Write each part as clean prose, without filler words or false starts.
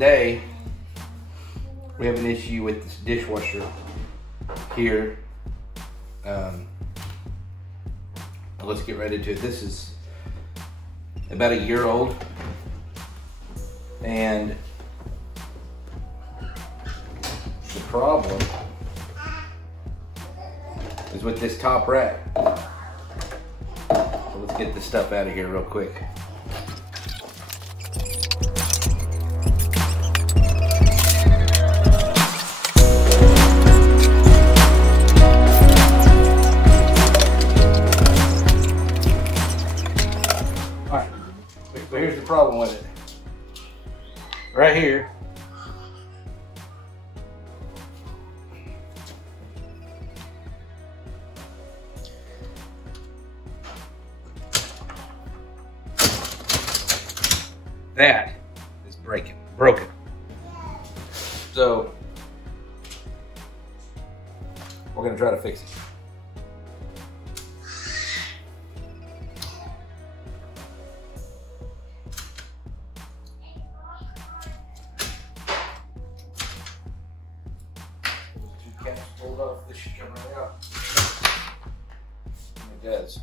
today we have an issue with this dishwasher here. Let's get right into it. This is about a year old, and the problem is with this top rack. So let's get this stuff out of here real quick. So here's the problem with it. Right here, that is broken. So we're gonna try to fix it. Caps pulled off, this should come right out. And it does.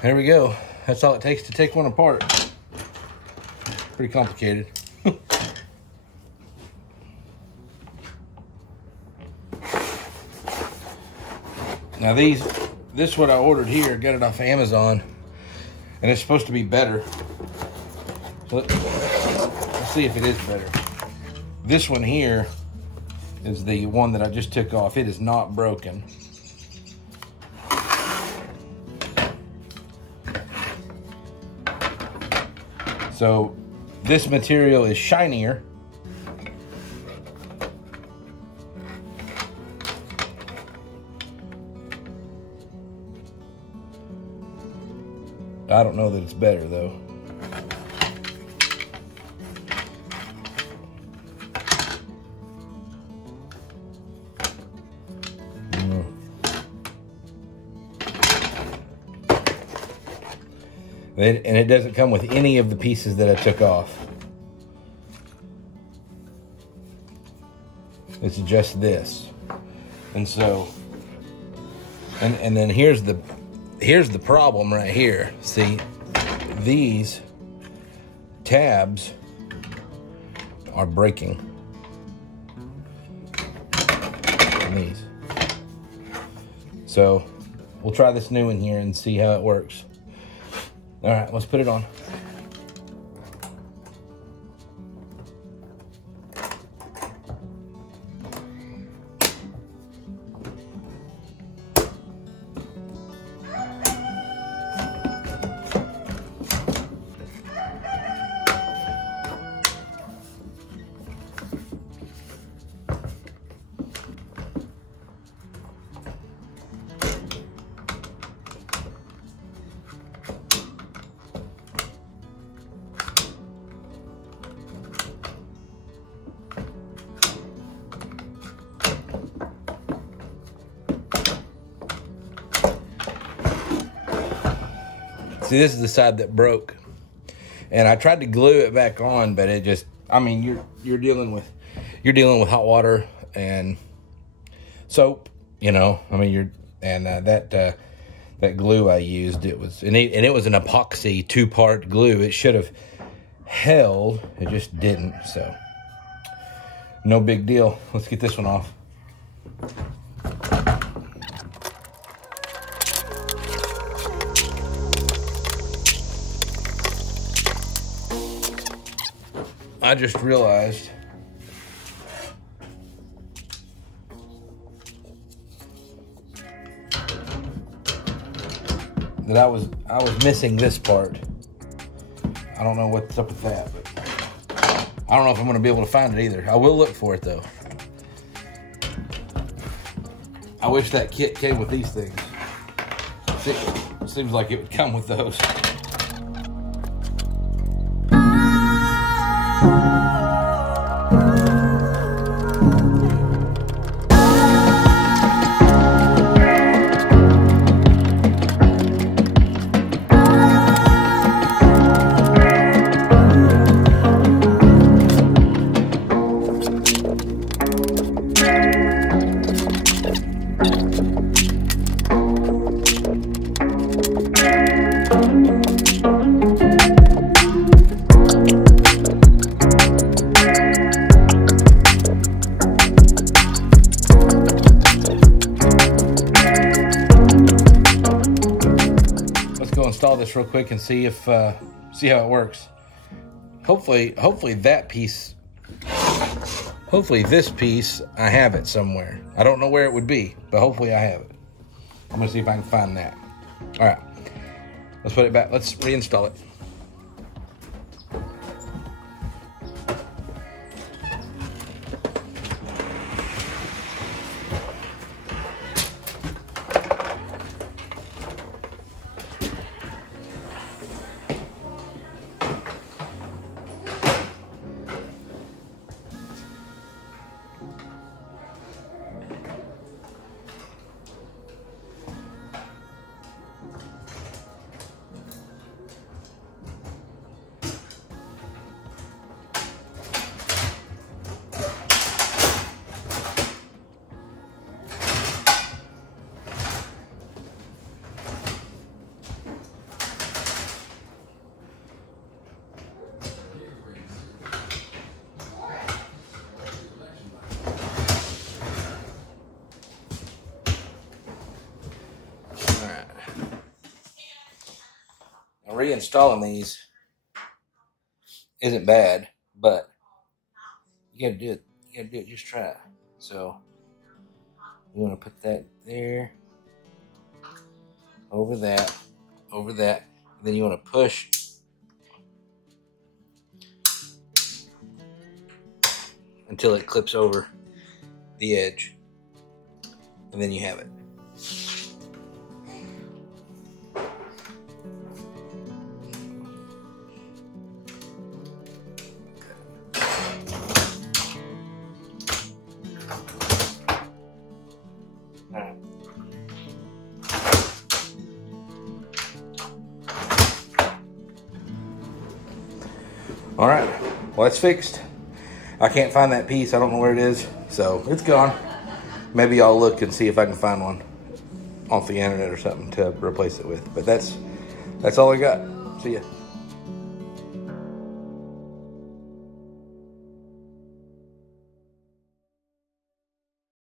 There we go. That's all it takes to take one apart. Pretty complicated. Now this what I ordered here, got it off Amazon, and it's supposed to be better. So let's see if it is better. This one here is the one that I just took off. It is not broken. So this material is shinier. I don't know that it's better though. And it doesn't come with any of the pieces that I took off. It's just this. And so, and then here's the problem right here. See, these tabs are breaking. And these. So we'll try this new one here and see how it works. All right, let's put it on. See, this is the side that broke. And I tried to glue it back on, but it just, I mean, you're dealing with hot water and soap, you know. I mean, that glue I used, it was an epoxy 2-part glue. It should have held, it just didn't. So no big deal. Let's get this one off. I just realized that I was missing this part. I don't know what's up with that, but I don't know if I'm gonna be able to find it either. I will look for it though. I wish that kit came with these things. It seems like it would come with those. Install this real quick and see how it works. Hopefully this piece, I have it somewhere. I don't know where it would be, but hopefully I have it. I'm gonna see if I can find that. All right, let's put it back. Let's reinstall it. Reinstalling these isn't bad, but you gotta do it. You gotta do it. Just try it. So you want to put that there, over that, and then you want to push until it clips over the edge, and then you have it. All right, well, it's fixed. I can't find that piece. I don't know where it is, so it's gone. Maybe I'll look and see if I can find one off the internet or something to replace it with. But that's all I got. See ya.